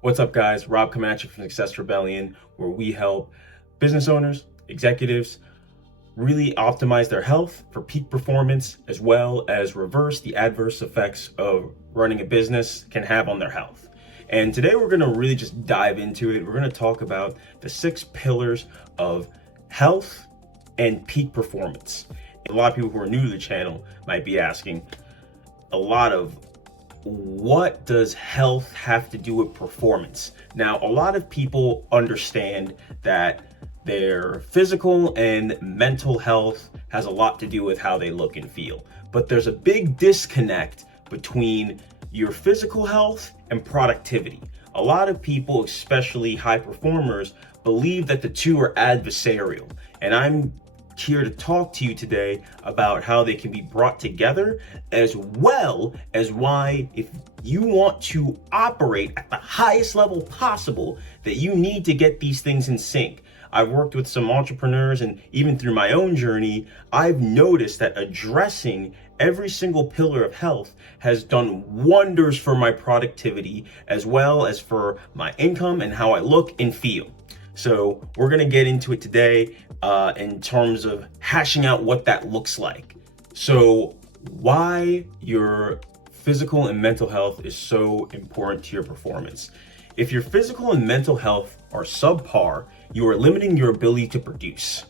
What's up, guys? Rob coming at you from Success Rebellion, where we help business owners, executives really optimize their health for peak performance, as well as reverse the adverse effects of running a business can have on their health. And today we're going to really just dive into it. We're going to talk about the 6 pillars of health and peak performance. A lot of people who are new to the channel might be asking a lot of, what does health have to do with performance? Now, a lot of people understand that their physical and mental health has a lot to do with how they look and feel. But there's a big disconnect between your physical health and productivity. A lot of people, especially high performers, believe that the two are adversarial. And I'm here to talk to you today about how they can be brought together, as well as why, if you want to operate at the highest level possible, that you need to get these things in sync. I've worked with some entrepreneurs, and even through my own journey, I've noticed that addressing every single pillar of health has done wonders for my productivity, as well as for my income and how I look and feel. So we're going to get into it today in terms of hashing out what that looks like. So why your physical and mental health is so important to your performance. If your physical and mental health are subpar, you are limiting your ability to produce.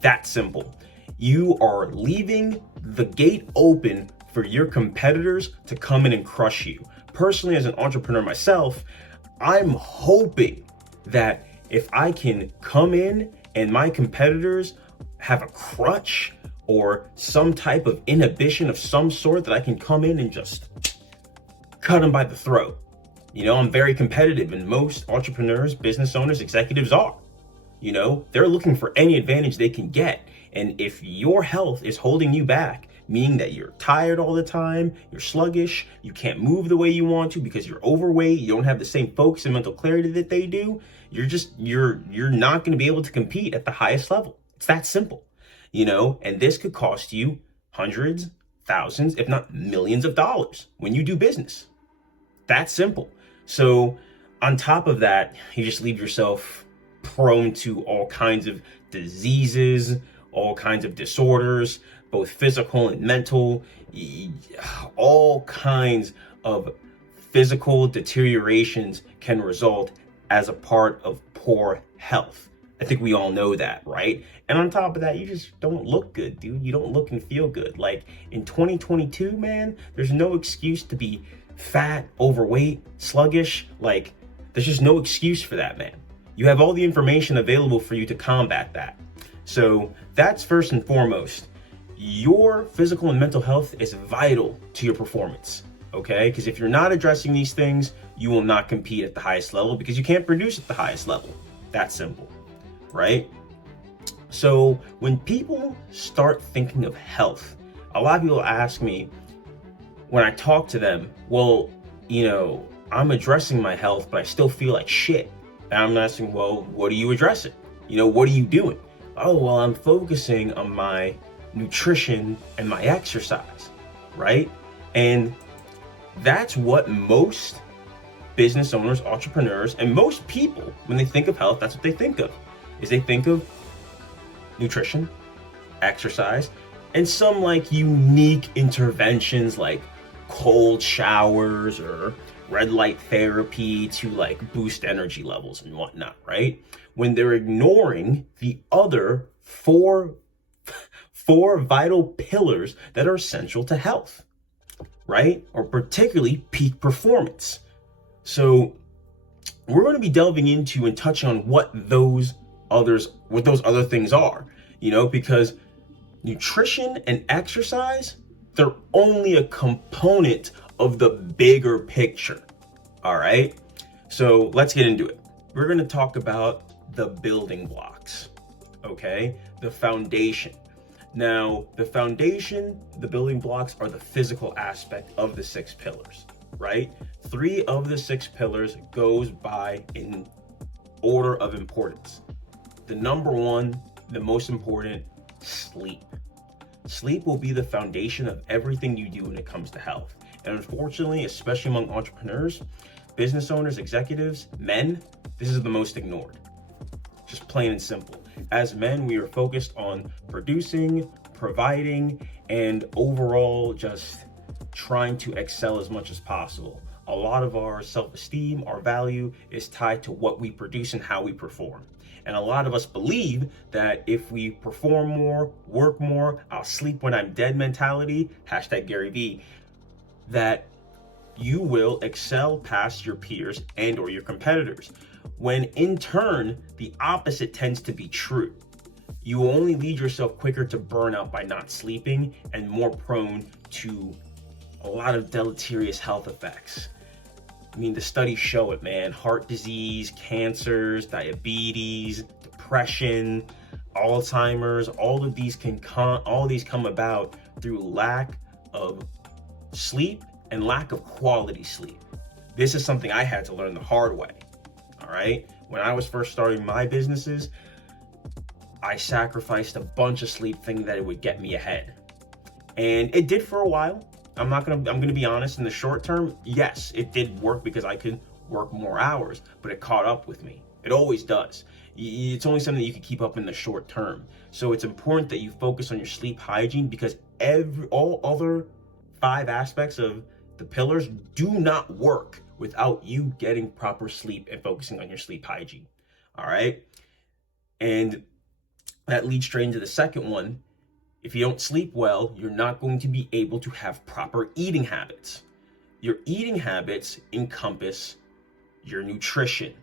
That simple. You are leaving the gate open for your competitors to come in and crush you. Personally, as an entrepreneur myself, I'm hoping that if I can come in and my competitors have a crutch or some type of inhibition of some sort, that I can come in and just cut them by the throat. You know, I'm very competitive, and most entrepreneurs, business owners, executives are. You know, they're looking for any advantage they can get. And if your health is holding you back, meaning that you're tired all the time, you're sluggish, you can't move the way you want to because you're overweight, you don't have the same focus and mental clarity that they do, you're not going to be able to compete at the highest level. It's that simple, you know, and this could cost you hundreds, thousands, if not millions of dollars when you do business. That simple. So on top of that, you just leave yourself prone to all kinds of diseases, all kinds of disorders, both physical and mental, all kinds of physical deteriorations can result as a part of poor health. I think we all know that, right? And on top of that, you just don't look good, dude. You don't look and feel good. Like in 2022, man, there's no excuse to be fat, overweight, sluggish. Like, there's just no excuse for that, man. You have all the information available for you to combat that. So that's first and foremost. Your physical and mental health is vital to your performance, okay? Because if you're not addressing these things, you will not compete at the highest level because you can't produce at the highest level. That simple, right? So when people start thinking of health, a lot of people ask me when I talk to them, well, you know, I'm addressing my health, but I still feel like shit. And I'm asking, well, what are you addressing? You know, what are you doing? Oh, well, I'm focusing on my nutrition and my exercise, right? And that's what most business owners, entrepreneurs, and most people, when they think of health, that's what they think of, is they think of nutrition, exercise, and some like unique interventions like cold showers or red light therapy to like boost energy levels and whatnot, right? When they're ignoring the other four vital pillars that are essential to health, right? Or particularly peak performance. So we're going to be delving into and touching on what those other things are, you know, because nutrition and exercise, they're only a component of the bigger picture. All right. So let's get into it. We're going to talk about the building blocks. Okay. The foundation. Now, the foundation, the building blocks are the physical aspect of the 6 pillars, right? 3 of the 6 pillars goes by in order of importance. The number 1, the most important, sleep. Sleep will be the foundation of everything you do when it comes to health. And unfortunately, especially among entrepreneurs, business owners, executives, men, this is the most ignored. Just plain and simple. As men, we are focused on producing, providing, and overall just trying to excel as much as possible. A lot of our self-esteem, our value is tied to what we produce and how we perform. And a lot of us believe that if we perform more, work more, I'll sleep when I'm dead mentality, hashtag Gary Vee, that you will excel past your peers and or your competitors. When in turn, the opposite tends to be true. You will only lead yourself quicker to burnout by not sleeping and more prone to a lot of deleterious health effects. I mean, the studies show it, man. Heart disease, cancers, diabetes, depression, Alzheimer's, all of these come about through lack of sleep and lack of quality sleep. This is something I had to learn the hard way. All right. When I was first starting my businesses, I sacrificed a bunch of sleep thinking that it would get me ahead. And it did for a while. I'm gonna be honest, in the short term, yes, it did work because I could work more hours, but it caught up with me. It always does. It's only something that you can keep up in the short term. So it's important that you focus on your sleep hygiene, because all other 5 aspects of the pillars do not work without you getting proper sleep and focusing on your sleep hygiene. All right. And that leads straight into the second one. If you don't sleep well, you're not going to be able to have proper eating habits. Your eating habits encompass your nutrition,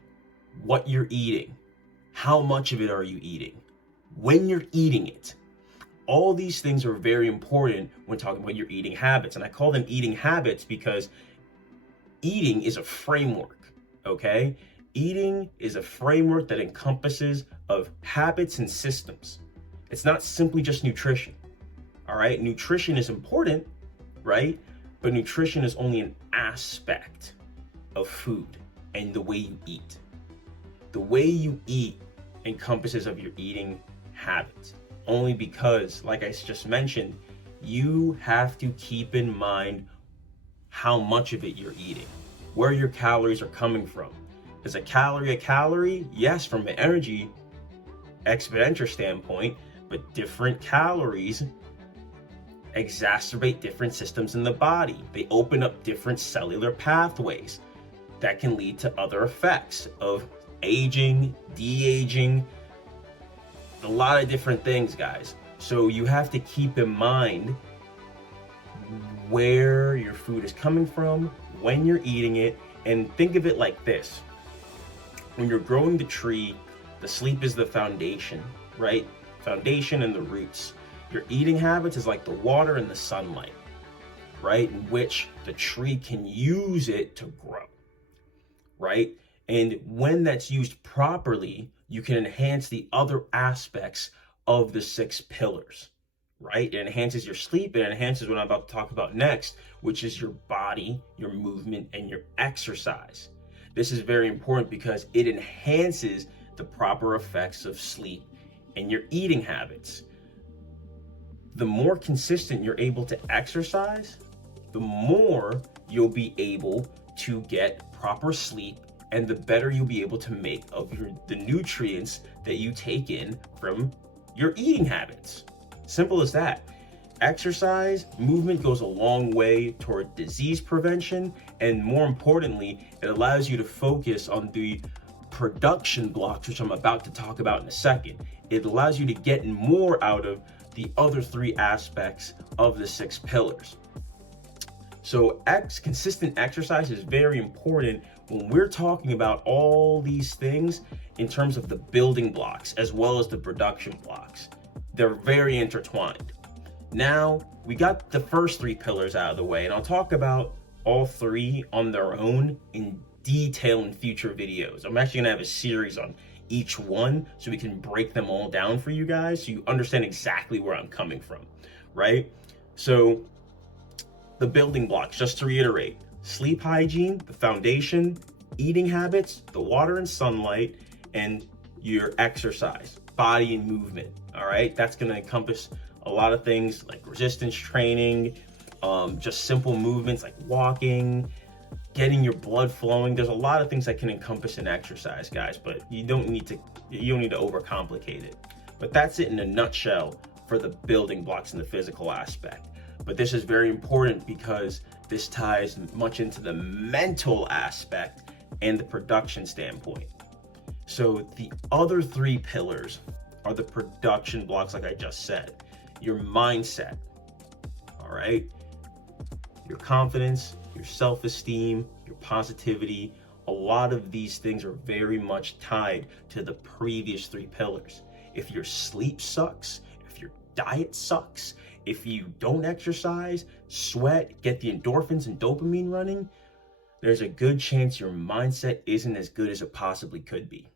what you're eating, how much of it are you eating, when you're eating it. All these things are very important when talking about your eating habits. And I call them eating habits because eating is a framework, okay? Eating is a framework that encompasses of habits and systems. It's not simply just nutrition, all right? Nutrition is important, right? But nutrition is only an aspect of food and the way you eat. The way you eat encompasses of your eating habits, only because, like I just mentioned, you have to keep in mind how much of it you're eating, where your calories are coming from. Is a calorie? Yes, from an energy expenditure standpoint, but different calories exacerbate different systems in the body. They open up different cellular pathways that can lead to other effects of aging, de-aging, a lot of different things, guys. So you have to keep in mind where your food is coming from, when you're eating it, and think of it like this. When you're growing the tree, the sleep is the foundation, right? Foundation and the roots. Your eating habits is like the water and the sunlight, right? In which the tree can use it to grow, right? And when that's used properly, you can enhance the other aspects of the 6 pillars, right? It enhances your sleep. It enhances what I'm about to talk about next, which is your body, your movement, and your exercise. This is very important because it enhances the proper effects of sleep and your eating habits. The more consistent you're able to exercise, the more you'll be able to get proper sleep, and the better you'll be able to make of the nutrients that you take in from your eating habits. Simple as that. Exercise, movement goes a long way toward disease prevention, and more importantly, it allows you to focus on the production blocks, which I'm about to talk about in a second. It allows you to get more out of the other 3 aspects of the 6 pillars. So consistent exercise is very important when we're talking about all these things in terms of the building blocks as well as the production blocks. They're very intertwined. Now, we got the first 3 pillars out of the way, and I'll talk about all 3 on their own in detail in future videos. I'm actually gonna have a series on each one so we can break them all down for you guys so you understand exactly where I'm coming from, right? So the building blocks, just to reiterate: sleep hygiene, the foundation; eating habits, the water and sunlight; and your exercise, body and movement. All right, that's going to encompass a lot of things like resistance training, just simple movements like walking, getting your blood flowing. There's a lot of things that can encompass an exercise, guys, but you don't need to overcomplicate it. But that's it in a nutshell for the building blocks in the physical aspect. But this is very important because this ties much into the mental aspect and the production standpoint. So the other three pillars are the production blocks, like I just said. Your mindset, all right? Your confidence, your self-esteem, your positivity. A lot of these things are very much tied to the previous three pillars. If your sleep sucks, if your diet sucks, if you don't exercise, sweat, get the endorphins and dopamine running, there's a good chance your mindset isn't as good as it possibly could be.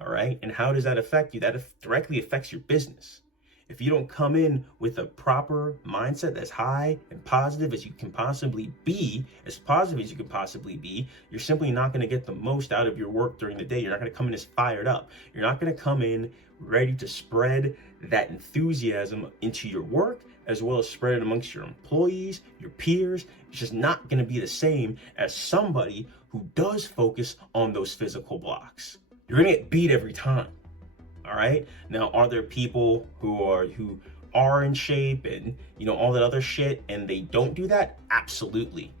All right? And how does that affect you? That directly affects your business. If you don't come in with a proper mindset that's high and positive as you can possibly be, as positive as you can possibly be, you're simply not going to get the most out of your work during the day. You're not going to come in as fired up. You're not going to come in ready to spread that enthusiasm into your work, as well as spread it amongst your employees, your peers. It's just not going to be the same as somebody who does focus on those physical blocks. You're going to get beat every time. All right. Now, are there people who are in shape and, all that other shit and they don't do that? Absolutely.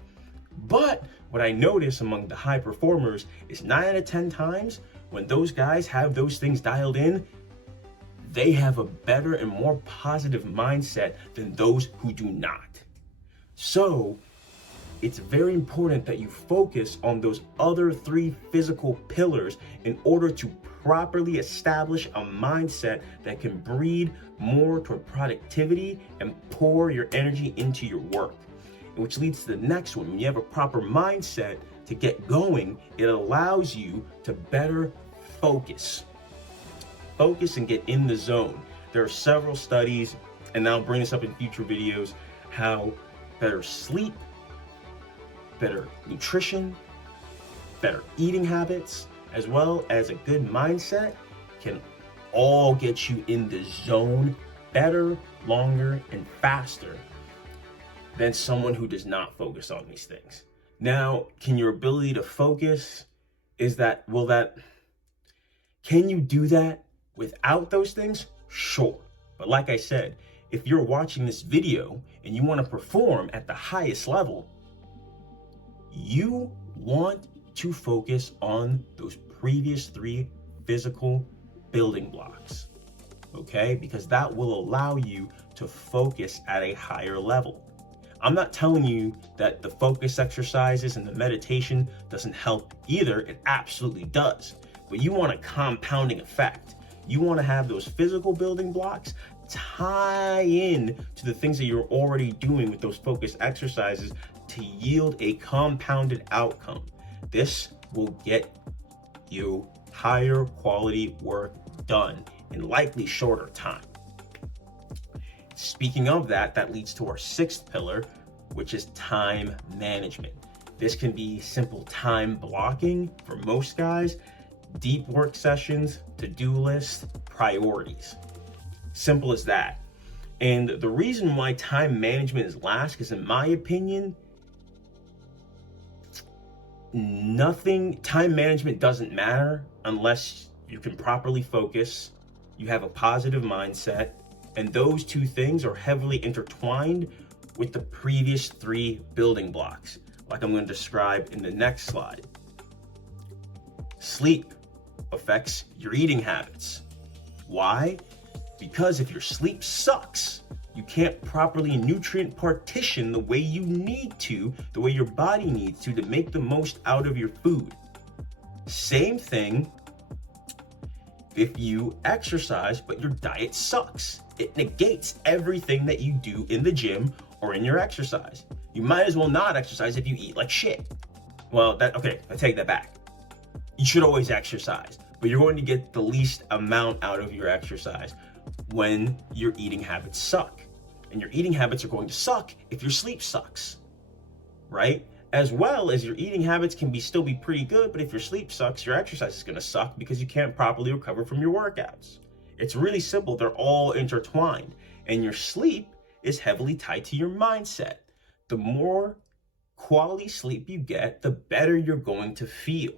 But what I notice among the high performers is 9 out of 10 times when those guys have those things dialed in, they have a better and more positive mindset than those who do not. So it's very important that you focus on those other three physical pillars in order to properly establish a mindset that can breed more toward productivity and pour your energy into your work. Which leads to the next one. When you have a proper mindset to get going, it allows you to better focus. Focus and get in the zone. There are several studies, and I'll bring this up in future videos, how better sleep, better nutrition, better eating habits, as well as a good mindset can all get you in the zone better, longer, and faster than someone who does not focus on these things. Now, can your ability to focus, can you do that without those things? Sure. But like I said, if you're watching this video and you want to perform at the highest level, you want to focus on those previous three physical building blocks, okay? Because that will allow you to focus at a higher level. I'm not telling you that the focus exercises and the meditation doesn't help either. It absolutely does. But you want a compounding effect. You want to have those physical building blocks tie in to the things that you're already doing with those focus exercises to yield a compounded outcome. This will get you higher quality work done in likely shorter time. Speaking of that, that leads to our sixth pillar, which is time management. This can be simple time blocking for most guys, deep work sessions, to-do lists, priorities. Simple as that. And the reason why time management is last is, in my opinion, time management doesn't matter unless you can properly focus, you have a positive mindset, and those two things are heavily intertwined with the previous three building blocks, like I'm going to describe in the next slide. Sleep affects your eating habits. Why? Because if your sleep sucks, you can't properly nutrient partition the way you need to, the way your body needs to make the most out of your food. Same thing if you exercise, but your diet sucks. It negates everything that you do in the gym or in your exercise. You might as well not exercise if you eat like shit. Well, I take that back. You should always exercise, but you're going to get the least amount out of your exercise when your eating habits suck. And your eating habits are going to suck if your sleep sucks, right? As well as your eating habits can still be pretty good, but if your sleep sucks, your exercise is going to suck because you can't properly recover from your workouts. It's really simple. They're all intertwined. And your sleep is heavily tied to your mindset. The more quality sleep you get, the better you're going to feel.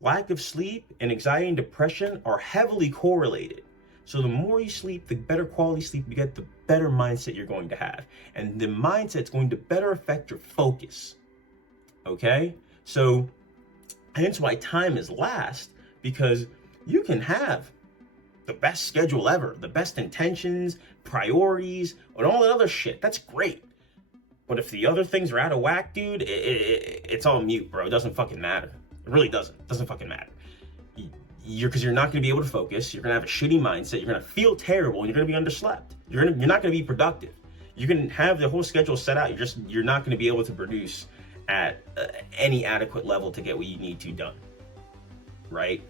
Lack of sleep and anxiety and depression are heavily correlated. So the more you sleep, the better quality sleep you get, the better mindset you're going to have. And the mindset's going to better affect your focus. Okay? So hence why time is last, because you can have the best schedule ever, the best intentions, priorities, and all that other shit. That's great. But if the other things are out of whack, dude, it's all mute, bro. It doesn't fucking matter. It really doesn't. It doesn't fucking matter. Because you're not going to be able to focus. You're going to have a shitty mindset. You're going to feel terrible, and you're going to be underslept. You're not going to be productive. You can have the whole schedule set out. You're not going to be able to produce at any adequate level to get what you need to done. Right?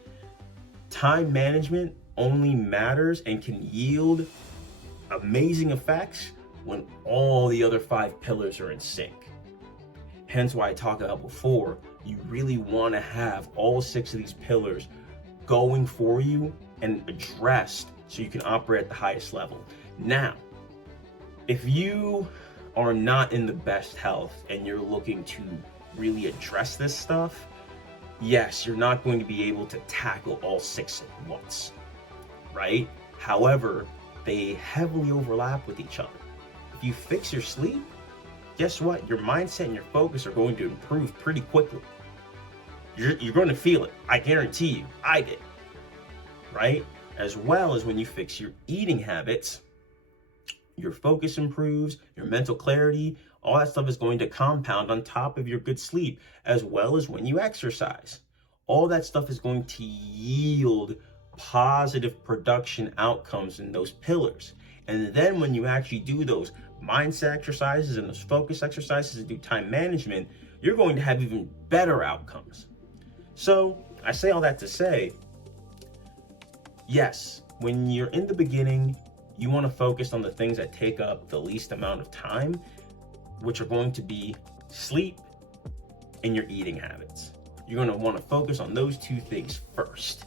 Time management only matters and can yield amazing effects when all the other 5 pillars are in sync. Hence why I talked about before, you really want to have all 6 of these pillars going for you and addressed so you can operate at the highest level. Now, if you are not in the best health and you're looking to really address this stuff, yes, you're not going to be able to tackle all 6 at once, right? However, they heavily overlap with each other. If you fix your sleep, guess what? Your mindset and your focus are going to improve pretty quickly. You're going to feel it. I guarantee you. I did. Right? As well as when you fix your eating habits, your focus improves, your mental clarity, all that stuff is going to compound on top of your good sleep, as well as when you exercise. All that stuff is going to yield positive production outcomes in those pillars. And then when you actually do those mindset exercises and those focus exercises and do time management, you're going to have even better outcomes. So I say all that to say, yes, when you're in the beginning, you want to focus on the things that take up the least amount of time, which are going to be sleep and your eating habits. You're going to want to focus on those 2 things first.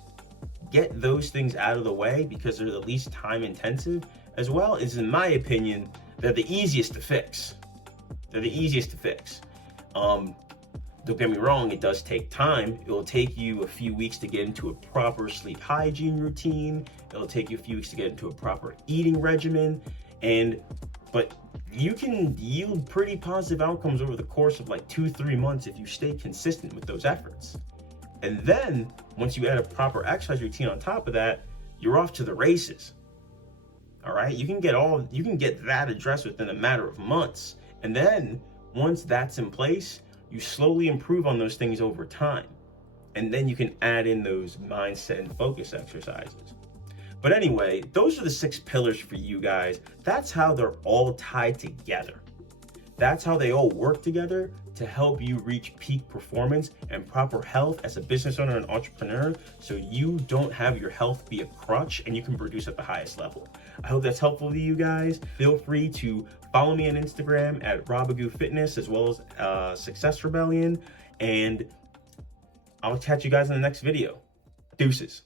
Get those things out of the way because they're the least time intensive, as well as, in my opinion, they're the easiest to fix. They're the easiest to fix. Don't get me wrong, it does take time. It will take you a few weeks to get into a proper sleep hygiene routine. It'll take you a few weeks to get into a proper eating regimen. But you can yield pretty positive outcomes over the course of like 2-3 months if you stay consistent with those efforts. And then once you add a proper exercise routine on top of that, you're off to the races. All right, you can get that addressed within a matter of months. And then once that's in place, you slowly improve on those things over time. And then you can add in those mindset and focus exercises. But anyway, those are the 6 pillars for you guys. That's how they're all tied together. That's how they all work together to help you reach peak performance and proper health as a business owner and entrepreneur, so you don't have your health be a crutch and you can produce at the highest level. I hope that's helpful to you guys. Feel free to follow me on Instagram at Robagoo Fitness, as well as Success Rebellion, and I'll catch you guys in the next video. Deuces.